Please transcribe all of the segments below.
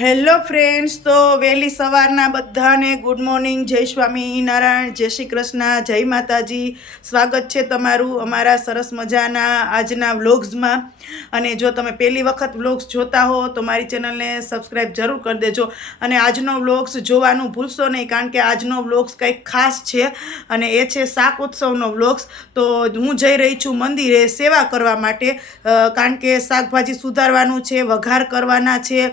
Hello friends તો વહેલી સવારના બધાને ગુડ મોર્નિંગ જય સ્વામિનારાયણ જય શ્રી કૃષ્ણ, જય માતાજી. સ્વાગત છે તમારું અમારા સરસ મજાના આજના વ્લોગ્સમાં. અને જો તમે પહેલી વખત વ્લોગ્સ જોતા હો, તો મારી ચેનલને સબસ્ક્રાઈબ જરૂર કરી દેજો. અને આજનો વ્લોગ્સ જોવાનું ભૂલશો નહીં, કારણ કે આજનો વ્લોગ્સ કંઈક ખાસ છે. અને એ છે શાક ઉત્સવનો વ્લોગ્સ. તો હું જઈ રહી છું મંદિરે સેવા કરવા માટે કારણ કે શાકભાજી સુધારવાનું છે, વઘાર કરવાના છે.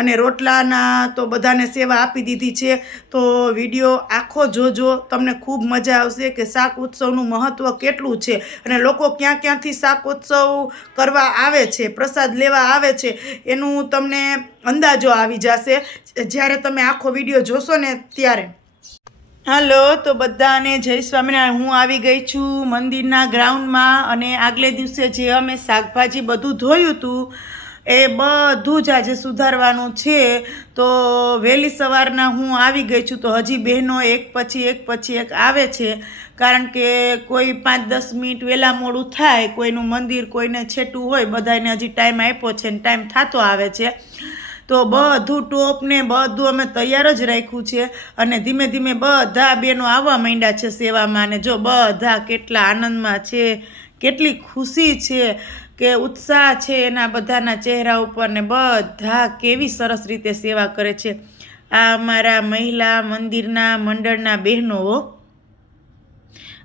અને રોટલાના તો બધાને સેવા આપી દીધી છે. તો વીડિયો આખો જોજો, તમને ખૂબ મજા આવશે કે શાક ઉત્સવનું મહત્ત્વ કેટલું છે અને લોકો ક્યાં ક્યાંથી શાક ઉત્સવ કરવા આવે છે, પ્રસાદ લેવા આવે છે, એનું તમને અંદાજો આવી જશે. જ્યારે તમે આખો વીડિયો જોશો ને ત્યારે. હાલો, તો બધાને જય સ્વામિનારાયણ. હું આવી ગઈ છું મંદિરના ગ્રાઉન્ડમાં અને આગલે દિવસે જે અમે શાકભાજી બધું ધોયું હતું એ બધું જ આજે સુધારવાનું છે. તો વહેલી સવારના હું આવી ગઈ છું તો હજી બહેનો એક પછી એક પછી એક આવે છે. કારણ કે કોઈ પાંચ દસ મિનિટ વહેલા મોડું થાય, કોઈનું મંદિર કોઈને છેટું હોય, બધાને હજી ટાઈમ આપ્યો છે ને ટાઈમ થતો આવે છે. તો બધું ટોપને બધું અમે તૈયાર જ રાખ્યું છે અને ધીમે ધીમે બધા બેનો આવવા માંડ્યા છે સેવામાં અને જો બધા કેટલા આનંદમાં છે, કેટલી ખુશી છે. કે ઉત્સાહ છે એના બધાના ચહેરા ઉપર ને બધા કેવી સરસ રીતે સેવા કરે છે. આ અમારા મહિલા મંદિરના મંડળના બહેનો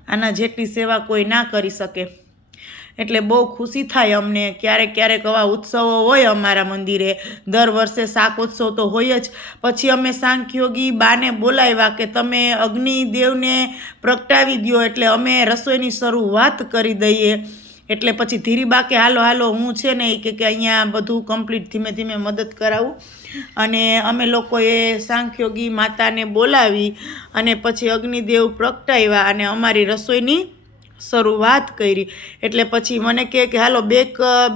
આના જેટલી સેવા કોઈ ના કરી શકે. એટલે બહુ ખુશી થાય અમને. ક્યારેક ક્યારેક આવા ઉત્સવો હોય અમારા મંદિરે. દર વર્ષે શાક ઉત્સવ તો હોય જ. પછી અમે સાંખ્યોગી બાને બોલાવ્યા કે તમે અગ્નિદેવને પ્રગટાવી દો એટલે અમે રસોઈની શરૂઆત કરી દઈએ. એટલે પછી ધીરીબા કે હાલો હાલો, હું છે ને એ કે અહીંયા બધું કમ્પ્લીટ ધીમે ધીમે મદદ કરાવું. અને અમે લોકોએ સાંખ્યોગી માતાને બોલાવી અને પછી અગ્નિદેવ પ્રગટાવ્યા અને અમારી રસોઈની શરૂઆત કરી. એટલે પછી મને કહે કે હાલો, બે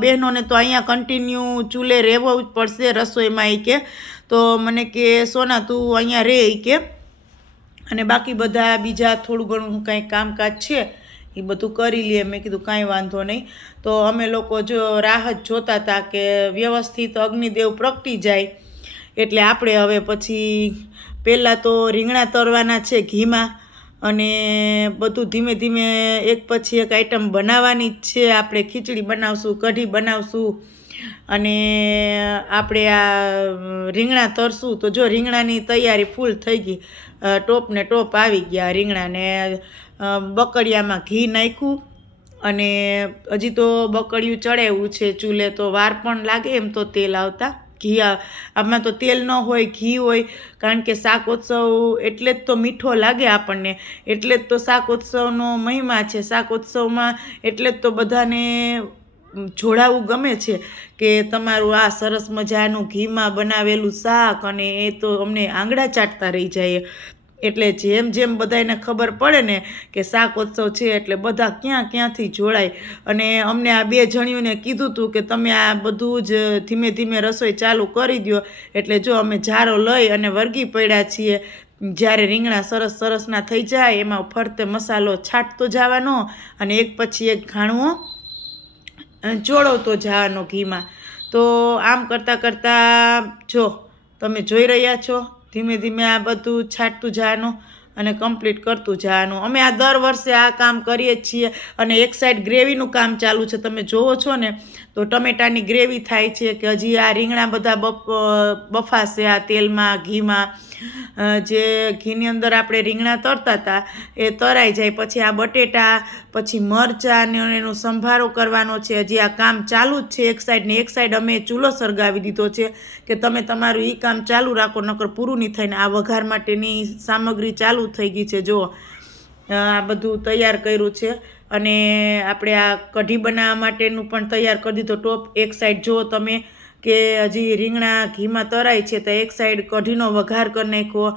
બહેનોને તો અહીંયા કન્ટિન્યુ ચૂલે રહેવું જ પડશે રસોઈમાં એ કે. તો મને કે, સોના, તું અહીંયા રહે એ કે. અને બાકી બધા બીજા થોડું ઘણું કાંઈ કામકાજ છે. એ બધું કરી લઈએ મેં કીધું કાંઈ વાંધો નહીં. તો અમે લોકો જો રાહત જોતા હતા કે વ્યવસ્થિત અગ્નિદેવ પ્રગટી જાય. એટલે આપણે હવે પછી પહેલાં તો રીંગણા તરવાના છે ઘીમાં અને બધું ધીમે ધીમે એક પછી એક આઈટમ બનાવવાની જ છે. આપણે ખીચડી બનાવશું, કઢી બનાવશું અને આપણે આ રીંગણા તરશું. તો જો રીંગણાની તૈયારી ફૂલ થઈ ગઈ. ટોપ ને ટોપ આવી ગયા રીંગણાને. બકડિયામાં ઘી નાખ્યું અને હજી તો બકડિયું ચડાવ્યું છે, ચૂલે તો વાર પણ લાગે એમ તો તેલ આવતા. ઘી આમાં તો તેલ ન હોય, ઘી હોય, કારણ કે શાક ઉત્સવ એટલે જ તો મીઠો લાગે આપણને. એટલે જ તો શાક ઉત્સવનો મહિમા છે. શાક ઉત્સવમાં એટલે જ તો બધાને જોડાવું ગમે છે કે તમારું આ સરસ મજાનું ઘીમાં બનાવેલું શાક અને એ તો અમને આંગળા ચાટતા રહી જાય. એટલે જેમ જેમ બધાને ખબર પડે ને કે શાકોત્સવ છે એટલે બધા ક્યાં ક્યાંથી જોડાય. અને અમને આ બે જણીઓને કીધું હતું કે તમે આ બધું જ ધીમે ધીમે રસોઈ ચાલુ કરી દો એટલે જો અમે જારો લઈ અને વર્ગી પડ્યા છીએ, જ્યારે રીંગણા સરસ સરસના થઈ જાય, એમાં ફરતે મસાલો છાંટતો જવાનો અને એક પછી એક ઘાણવો ચોળવતો જવાનો ઘીમાં. તો આમ કરતાં કરતાં જો, તમે જોઈ રહ્યા છો? ધીમે ધીમે આ બધું છાંટતું જવાનું અને કમ્પ્લીટ કરતું જવાનું. અમે આ દર વર્ષે આ કામ કરીએ છીએ અને એક સાઈડ ગ્રેવીનું કામ ચાલુ છે. તમે જોવો છો ને તો ટમેટાની ગ્રેવી થાય છે કે હજી આ રીંગણા બધા બફ બફાશે આ તેલમાં, ઘીમાં. જે ઘીની અંદર આપણે રીંગણા તરતા હતા એ તરાઈ જાય. પછી આ બટેટા, પછી મરચાં ને એનો સંભારો કરવાનો છે. હજી આ કામ ચાલુ જ છે એક સાઈડ ને એક સાઈડ અમે ચૂલો સળગાવી દીધો છે કે તમે તમારું એ કામ ચાલુ રાખો, નકર પૂરું નહીં થાય ને આ વઘાર માટેની સામગ્રી ચાલુ થઈ ગઈ છે. જો આ બધું તૈયાર કર્યું છે. અને આપણે આ કઢી બનાવવા માટેનું પણ તૈયાર કરી દીધો. ટોપ એક સાઈડ જુઓ તમે કે હજી રીંગણા ઘીમાં તરાય છે તો એક સાઈડ કઢીનો વઘાર કરી નાખ્યો.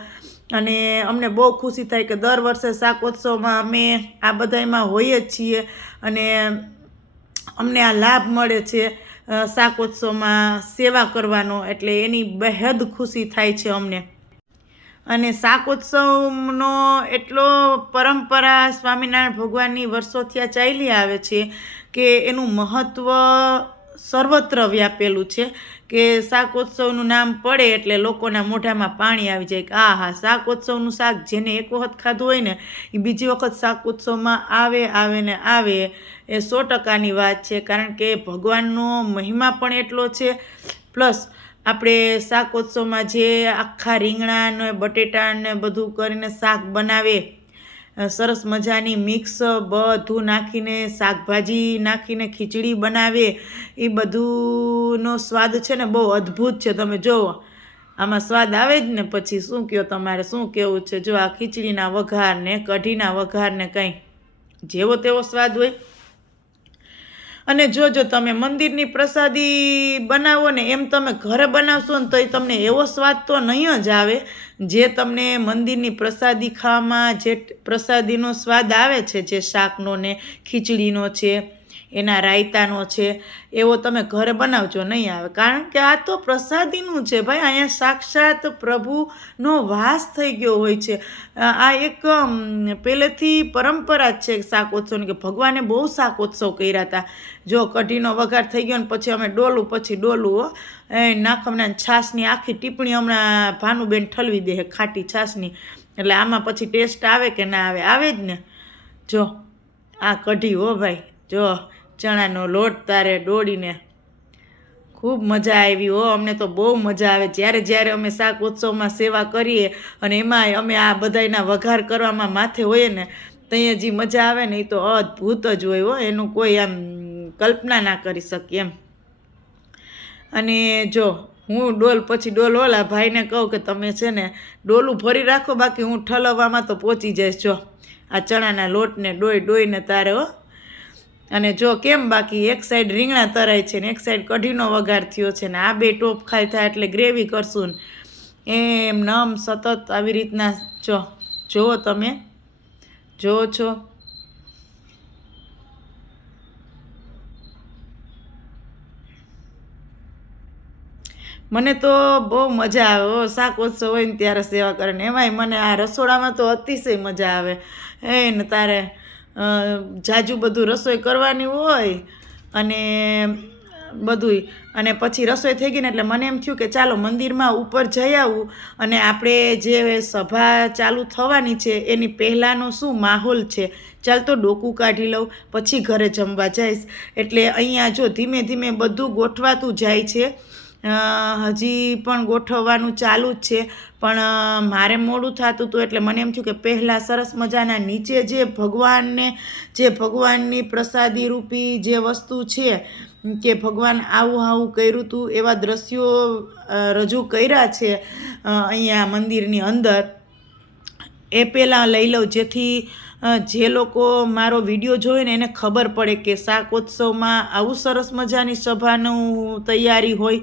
અને અમને બહુ ખુશી થાય કે દર વર્ષે શાકોત્સવમાં અમે આ બધામાં હોઈએ જ છીએ અને અમને આ લાભ મળે છે શાકોત્સવમાં સેવા કરવાનો. એટલે એની બેહદ ખુશી થાય છે અમને. અને શાક ઉત્સવનો એટલો પરંપરા સ્વામિનારાયણ ભગવાનની વર્ષોથી આ ચાલી આવે છે કે એનું મહત્ત્વ સર્વત્ર વ્યાપેલું છે કે શાકોત્સવનું નામ પડે એટલે લોકોના મોઢામાં પાણી આવી જાય કે આ હા શાકોત્સવનું શાક જેને એક વખત ખાધું હોય ને એ બીજી વખત શાકોત્સવમાં આવે આવે ને આવે એ સો ટકાની વાત છે કારણ કે ભગવાનનો મહિમા પણ એટલો છે. પ્લસ આપણે શાકોત્સવમાં જે આખા રીંગણા ને બટેટા ને બધું કરીને શાક બનાવે સરસ મજાની મિક્સ બધું નાખીને, શાકભાજી નાખીને, ખીચડી બનાવે એ બધુંનો સ્વાદ છે ને બહુ અદ્ભુત છે. તમે જુઓ આમાં સ્વાદ આવે જ ને પછી શું કહો તમારે, શું કહેવું છે? જો આ ખીચડીના વઘાર ને કઢીના વઘાર ને કંઈ, જેવો તેવો સ્વાદ હોય અને જોજો તમે મંદિરની પ્રસાદી બનાવો ને એમ તમે ઘરે બનાવશો ને તો એ તમને એવો સ્વાદ તો નહીં જ આવે જે તમને મંદિરની પ્રસાદી ખાવામાં જે પ્રસાદીનો સ્વાદ આવે છે, જે શાકનો ને ખીચડીનો છે. એના રાયતાનો છે, એવો તમે ઘરે બનાવજો, નહીં આવે. કારણ કે આ તો પ્રસાદીનું છે ભાઈ, અહીંયા સાક્ષાત પ્રભુનો વાસ થઈ ગયો હોય છે. આ એક પહેલેથી પરંપરા જ છે શાકોત્સવની કે ભગવાને બહુ શાકોત્સવ કર્યા હતા જો કઢીનો વઘાર થઈ ગયો ને પછી અમે ડોલું, પછી ડોલું, હો. એ નાખમના છાશની આખી ટીપણી હમણાં ભાનુબેન ઠલવી દે ખાટી છાશની. એટલે આમાં પછી ટેસ્ટ આવે કે ના આવે? આવે જ ને? જો, આ કઢી હો ભાઈ, જો. ચણાનો લોટ, તારે દોડીને. ખૂબ મજા આવી હો, અમને તો બહુ મજા આવે. જ્યારે જ્યારે અમે શાક ઉત્સવમાં સેવા કરીએ અને એમાંય અમે આ બધાયના વઘાર કરવામાં માથે હોઈએ ને ત્યાં જે મજા આવે ને એ તો અદ્ભુત જ હોય હો, એનું કોઈ આમ કલ્પના ના કરી શકીએ એમ. અને જો, હું ડોલ પછી ડોલ, ઓલા ભાઈને કહું કે તમે છે ને, ડોલું ભરી રાખો, બાકી હું ઠલવવામાં તો પહોંચી જઈશ, જો. આ ચણાના લોટને ડોઈ ડોઈને તારે હો અને જો કેમ બાકી, એક સાઈડ રીંગણા તરાય છે ને, એક સાઈડ કઢીનો વઘાર થયો છે ને, આ બે ટોપ ખાઈ થાય એટલે ગ્રેવી કરશું ને. એમ નમ સતત આવી રીતના જો, જુઓ તમે, જુઓ છો. મને તો બહુ મજા આવે, ઓ શાક ઓછો હોય ને ત્યારે સેવા કરે ને, એમાંય મને આ રસોડામાં તો અતિશય મજા આવે. એ ને તારે જાજુ બધું રસોઈ કરવાની હોય અને બધુંય. અને પછી રસોઈ થઈ ગઈ ને એટલે મને એમ થયું કે ચાલો મંદિરમાં ઉપર જઈ આવું અને આપણે જે સભા ચાલુ થવાની છે એની પહેલાંનો શું માહોલ છે? ચાલ તો ડોકું કાઢી લઉં, પછી ઘરે જમવા જઈશ. એટલે અહીંયા જો ધીમે ધીમે બધું ગોઠવાતું જાય છે. હજી પણ ગોઠવવાનું ચાલુ જ છે. પણ મારે મોડું થતું હતું એટલે મને એમ થયું કે પહેલાં સરસ મજાના નીચે જે ભગવાનને, જે ભગવાનની પ્રસાદી રૂપી જે વસ્તુ છે, કે ભગવાન આવું આવું કર્યું હતું એવા દ્રશ્યો રજૂ કર્યા છે અહીંયા મંદિરની અંદર. એ પહેલાં લઈ લઉં જેથી જે લોકો મારો વીડિયો જોવે ને એને ખબર પડે કે શાકોત્સવમાં આવું સરસ મજાની સભાનું તૈયારી હોય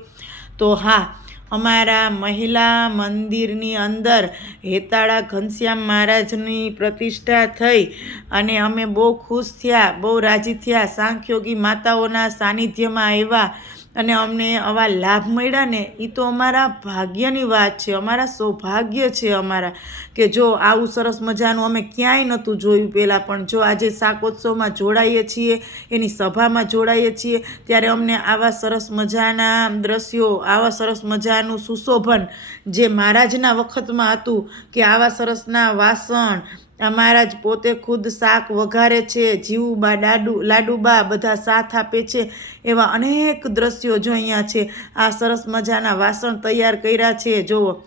તો હા. અમારા મહિલા મંદિરની અંદર હેતાળા ઘનશ્યામ મહારાજની પ્રતિષ્ઠા થઈ અને અમે બહુ ખુશ થયા, બહુ રાજી થયા. સાંખ્યોગી માતાઓના સાનિધ્યમાં આવ્યા. અને અમને આવા લાભ મળ્યા ને એ તો અમારા ભાગ્યની વાત છે, અમારા સૌભાગ્ય છે અમારા. કે જો આવું સરસ મજાનું અમે ક્યાંય નહોતું જોયું પહેલાં, પણ જો આજે શાકોત્સવમાં જોડાઈએ છીએ, એની સભામાં જોડાઈએ છીએ, ત્યારે અમને આવા સરસ મજાના દ્રશ્યો, આવા સરસ મજાનું સુશોભન જે મહારાજના વખતમાં હતું, કે આવા સરસના વાસણ આ મહારાજ પોતે ખુદ શાક વઘારે છે, જીવુબા લાડુ લાડુબા બધા સાથ આપે છે એવા અનેક દ્રશ્યો જો અહીંયા છે. આ સરસ મજાના વાસણ તૈયાર કર્યા છે. જુઓ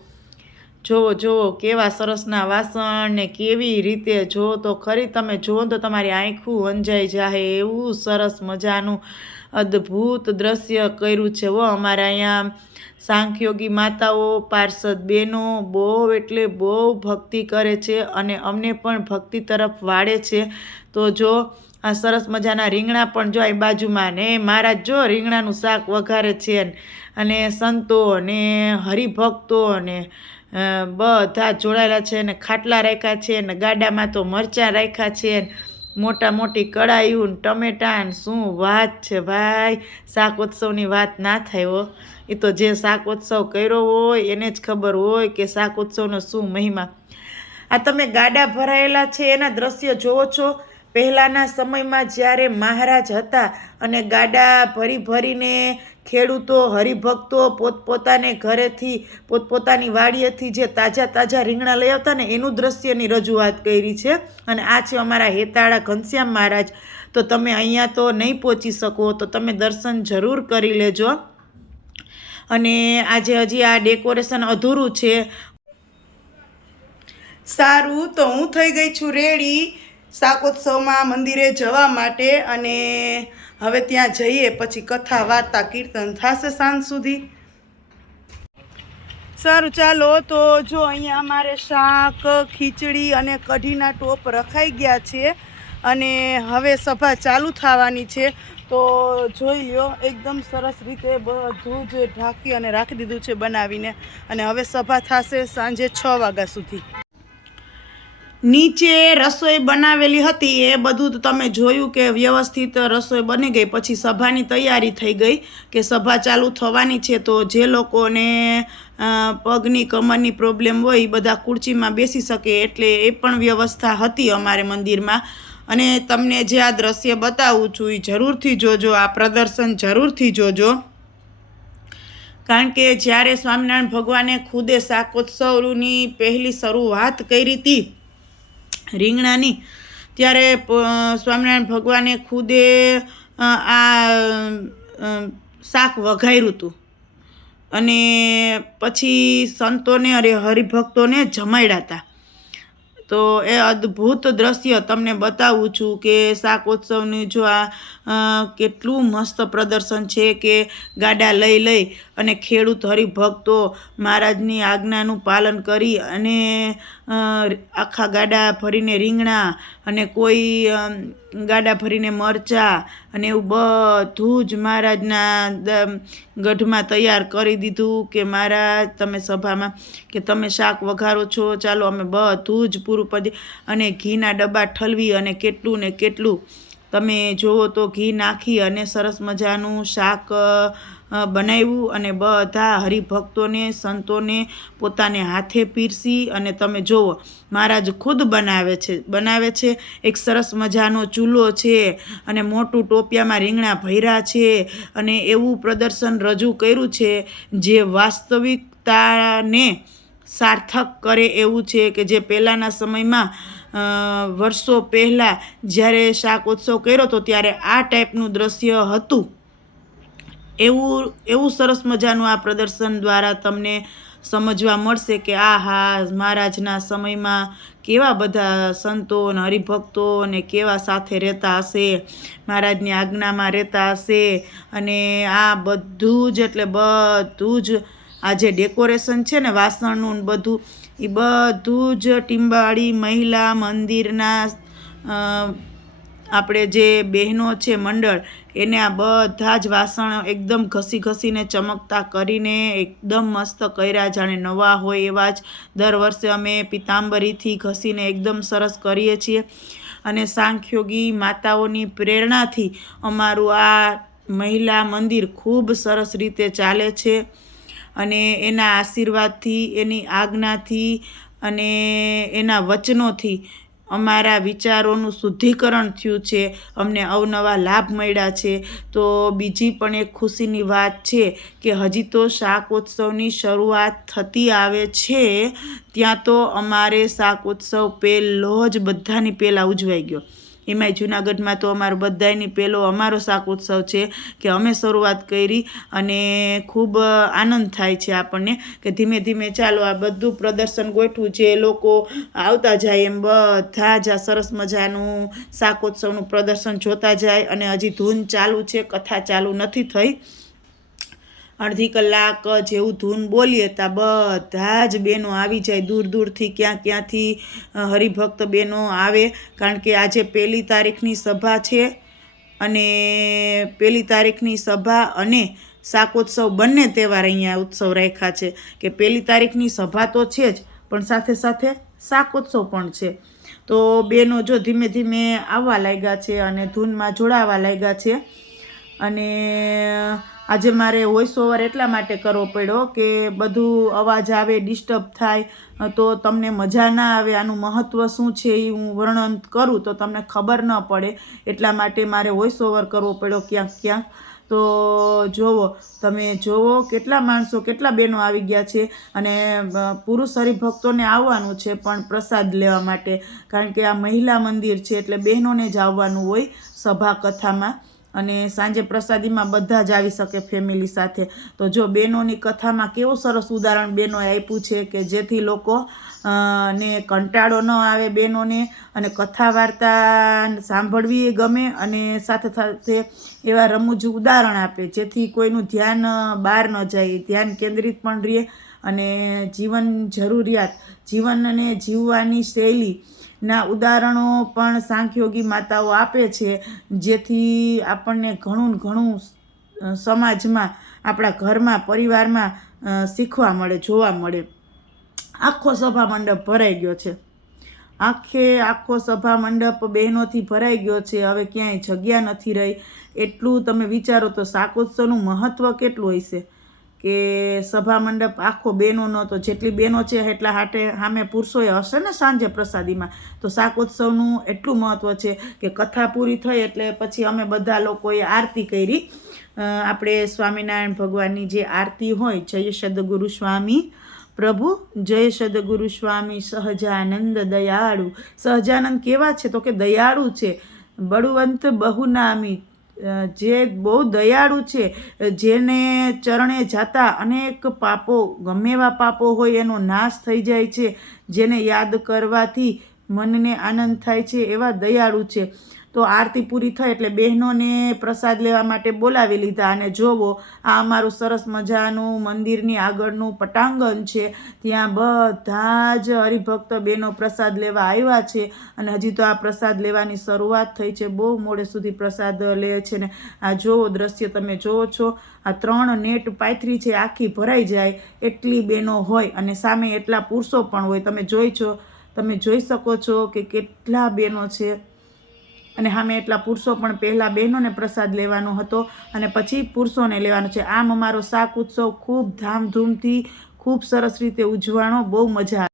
જુઓ જુઓ કેવા સરસના વાસણ ને કેવી રીતે જો તો ખરી તમે જુઓ તો તમારી આંખું અંજાઈ જાય એવું સરસ મજાનું અદ્ભુત દ્રશ્ય કર્યું છે હો. અમારા અહીંયા સાંખયોગી માતાઓ, પાર્ષદ બહેનો બહુ એટલે બહુ ભક્તિ કરે છે અને અમને પણ ભક્તિ તરફ વાળે છે. તો જો આ સરસ મજાના રીંગણા પણ જો અહીં બાજુમાં ને, મહારાજ જો રીંગણાનું શાક વઘારે છે અને સંતો ને, હરિભક્તો ને બધા જોડાયેલા છે ને, ખાટલા રાખ્યા છે ને, ગાડામાં તો મરચાં રાખ્યા છે ને. મોટા મોટી કડાયું ને શું વાત છે ભાઈ? શાકોત્સવની વાત ના થાય હો. એ તો જે શાકોત્સવ કર્યો હોય એને જ ખબર હોય કે શાકોત્સવનો શું મહિમા. આ તમે ગાડા ભરાયેલા છે, એના દ્રશ્ય જોવો છો? પહેલાંના સમયમાં જ્યારે મહારાજ હતા અને ગાડા ભરી ભરીને ખેડૂતો, હરિભક્તો પોતપોતાને ઘરેથી, પોતપોતાની વાડીએથી જે તાજા તાજા રીંગણા લઈ આવતા ને એનું દ્રશ્યની રજૂઆત કરી છે. અને આ છે અમારા હેતાળા ઘનશ્યામ મહારાજ. તો તમે અહીંયા તો નહીં પહોંચી શકો, તો તમે દર્શન જરૂર કરી લેજો. અને આજે હજી આ ડેકોરેશન અધૂરું છે. સારું, તો હું થઈ ગઈ છું રેડી. શાકોત્સવમાં મંદિરે જવા માટે અને હવે ત્યાં જઈએ, પછી કથા, વાર્તા, કીર્તન થશે સાંજ સુધી. સારું, ચાલો, તો જો અહીંયા અમારે શાક, ખીચડી અને કઢીના ટોપ રખાઈ ગયા છે અને હવે સભા ચાલુ થવાની છે. તો જોઈ લ્યો, એકદમ સરસ રીતે બધું જ ઢાંકી અને રાખી દીધું છે બનાવીને. અને હવે સભા થશે સાંજે છ વાગ્યા સુધી. નીચે રસોઈ બનાવેલી હતી, એ બધું તમે જોયું કે વ્યવસ્થિત રસોઈ બની ગઈ. પછી સભાની તૈયારી થઈ ગઈ કે સભા ચાલુ થવાની છે, તો જે લોકોને પગની કમરની પ્રોબ્લેમ હોય, એ બધા ખુરચીમાં બેસી શકે એટલે એ પણ વ્યવસ્થા હતી અમારે મંદિરમાં. અને તમને જે આ દ્રશ્ય બતાવું છું, એ જરૂરથી જોજો, આ પ્રદર્શન જરૂરથી જોજો. કારણ કે જ્યારે સ્વામિનારાયણ ભગવાને ખુદે શાકોત્સવની પહેલી શરૂઆત કરી હતી રીંગણાની. ત્યારે સ્વામિનારાયણ ભગવાને ખુદે આ શાક વઘાર્યું હતું. અને પછી સંતોને અરે હરિભક્તોને જમાડ્યા હતા. તો એ અદ્ભુત દ્રશ્ય તમને બતાવું છું કે શાકોત્સવનું જો આ કેટલું મસ્ત પ્રદર્શન છે કે ગાડા લઈ લઈ અને ખેડૂત હરિભક્તો મહારાજની આજ્ઞાનું પાલન કરી અને આખા ગાડા ભરીને રીંગણા અને કોઈ ગાડા ભરીને મરચાં અને એવું બધું જ મહારાજના ગઢમાં તૈયાર કરી દીધું કે મહારાજ તમે સભામાં, કે તમે શાક વઘારો છો, ચાલો અમે બધું જ પૂરું પડી અને ઘીના ડબ્બા ઠલવી અને કેટલું ને કેટલું. તમે જુઓ તો ઘી નાખી અને સરસ મજાનું શાક બનાવ્યું અને બધા હરિભક્તોને, સંતોને પોતાને હાથે પીરસી અને તમે જુઓ, મહારાજ ખુદ બનાવે છે બનાવે છે. એક સરસ મજાનો ચૂલો છે અને મોટું ટોપિયામાં રીંગણા ભૈરા છે અને એવું પ્રદર્શન રજૂ કર્યું છે જે વાસ્તવિકતાને સાર્થક કરે એવું છે કે જે પહેલાંના સમયમાં વર્ષો પહેલાં જ્યારે શાક ઉત્સવ કર્યો હતો ત્યારે આ ટાઈપનું દ્રશ્ય હતું. એવું એવું સરસ મજાનું આ પ્રદર્શન દ્વારા તમને સમજવા મળશે કે આ હા મહારાજના સમયમાં કેવા બધા સંતો અને હરિભક્તો અને કેવા સાથે રહેતા હશે, મહારાજની આજ્ઞામાં રહેતા હશે અને આ બધું જ એટલે બધું જ આ જે ડેકોરેશન છે ને વાસણનું બધું એ બધું જ ટીંબાળી મહિલા મંદિરના આપણે જે બહેનો છે મંડળ, એને આ બધા જ વાસણ એકદમ ઘસી ઘસીને ચમકતા કરીને એકદમ મસ્ત કર્યા. જાણે નવા હોય એવા જ દર વર્ષે અમે પિતાંબરીથી ઘસીને એકદમ સરસ કરીએ છીએ. અને સાંખ્યોગી માતાઓની પ્રેરણાથી અમારું આ મહિલા મંદિર ખૂબ સરસ રીતે ચાલે છે. અને એના આશીર્વાદથી, એની આજ્ઞાથી અને એના વચનોથી અમારા વિચારોનું શુદ્ધિકરણ થયું છે, અમને અવનવા લાભ મળ્યા છે. તો બીજી પણ એક ખુશીની વાત છે કે હજી તો શાકોત્સવની શરૂઆત થતી આવે છે, ત્યાં તો અમારે શાકોત્સવ પહેલો જ બધાની પહેલાં ઉજવાઈ ગયો. એમાંય જુનાગઢમાં તો અમારો બધાયની પહેલો અમારો શાક ઉત્સવ છે કે અમે શરૂઆત કરી અને ખૂબ આનંદ થાય છે આપણને કે ધીમે ધીમે ચાલો આ બધું પ્રદર્શન ગોઠવું જે લોકો આવતા જાય એમ બધા જ આ સરસ મજાનું શાકોત્સવનું પ્રદર્શન જોતા જાય અને હજી ધૂન ચાલુ છે, કથા ચાલુ નથી થઈ. અડધી કલાક જેવું ધૂન બોલીએ ત્યાં બધા જ બહેનો આવી જાય દૂર દૂરથી, ક્યાં ક્યાંથી હરિભક્ત બહેનો આવે. કારણ કે આજે પહેલી તારીખની સભા છે અને પહેલી તારીખની સભા અને શાકોત્સવ બંને તહેવાર અહીંયા ઉત્સવ રાખ્યા છે કે પહેલી તારીખની સભા તો છે જ, પણ સાથે સાથે શાકોત્સવ પણ છે. તો બહેનો જો ધીમે ધીમે આવવા લાગ્યા છે અને ધૂનમાં જોડાવા લાગ્યા છે અને આજે મારે વોઇસ ઓવર એટલા માટે કરવો પડ્યો કે બધું અવાજ આવે ડિસ્ટર્બ થાય તો તમને મજા ના આવે, આનું મહત્ત્વ શું છે એ હું વર્ણન કરું તો તમને ખબર ન પડે. એટલા માટે મારે વોઇસ ઓવર કરવો પડ્યો ક્યાંક ક્યાંક. તો જોવો, તમે જોવો કેટલા માણસો, કેટલા બહેનો આવી ગયા છે અને પુરુષ હરિભક્તોને આવવાનું છે પણ પ્રસાદ લેવા માટે. કારણ કે આ મહિલા મંદિર છે એટલે બહેનોને જ આવવાનું હોય સભા કથામાં અને સાંજે પ્રસાદીમાં બધા જ આવી શકે ફેમિલી સાથે. તો જો બહેનોની કથામાં કેવું સરસ ઉદાહરણ બહેનોએ આપ્યું છે કે જેથી લોકો ને કંટાળો ન આવે બહેનોને અને કથા વાર્તા સાંભળવી ગમે અને સાથે સાથે એવા રમૂજ ઉદાહરણ આપે. જેથી કોઈનું ધ્યાન બહાર ન જાય. ધ્યાન કેન્દ્રિત પણ રહે અને જીવન જરૂરિયાત, જીવન અને જીવવાની શૈલી ના ઉદાહરણો પણ સાંખ્યોગી માતાઓ આપે છે, જેથી આપણને ઘણું ઘણું સમાજમાં, આપણા ઘરમાં, પરિવારમાં શીખવા મળે, જોવા મળે. આખો સભા મંડપ ભરાઈ ગયો છે. આખે આખો સભા મંડપ બહેનોથી ભરાઈ ગયો છે, હવે ક્યાંય જગ્યા નથી રહી. એટલું તમે વિચારો તો શાકોત્સવનું મહત્ત્વ કેટલું હશે? કે સભા મંડપ આખો બહેનોનો તો જેટલી બહેનો છે એટલા હાટે સામે પુરુષોએ હશે ને સાંજે પ્રસાદીમાં. તો શાકોત્સવનું એટલું મહત્ત્વ છે કે કથા પૂરી થઈ એટલે પછી અમે બધા લોકોએ આરતી કરી. આપણે સ્વામિનારાયણ ભગવાનની જે આરતી હોય, જય સદગુરુ સ્વામી પ્રભુ, જય સદગુરુ સ્વામી સહજાનંદ દયાળુ. સહજાનંદ કેવા છે? તો કે દયાળુ છે. બળવંત બહુનામી. જે બહુ દયાળુ છે, જેને ચરણે જાતા અનેક પાપો, ગમે એવા પાપો હોય એનો નાશ થઈ જાય છે, જેને યાદ કરવાથી મનને આનંદ થાય છે, એવા દયાળુ છે. તો આરતી પૂરી થઈ એટલે બહેનોને પ્રસાદ લેવા માટે બોલાવી લીધા અને જોવો, આ અમારું સરસ મજાનું મંદિરની આગળનું પટાંગણ છે. ત્યાં બધા જ હરિભક્ત બહેનો પ્રસાદ લેવા આવ્યા છે અને હજી તો આ પ્રસાદ લેવાની શરૂઆત થઈ છે. બહુ મોડે સુધી પ્રસાદ લે છે ને આ જોવો દ્રશ્ય તમે જોવો છો. આ ત્રણ નેટ પાથરી છે, આખી ભરાઈ જાય એટલી બહેનો હોય અને સામે એટલા પુરુષો પણ હોય. તમે જોઈ છો, તમે જોઈ શકો છો કે કેટલા બહેનો છે. અને સામે એટલા પુરુષો પણ પહેલાં બહેનોને પ્રસાદ લેવાનો હતો અને પછી પુરુષોને લેવાનો છે. આમ અમારો શાક ઉત્સવ ખૂબ ધામધૂમથી, ખૂબ સરસ રીતે ઉજવાણો બહુ મજા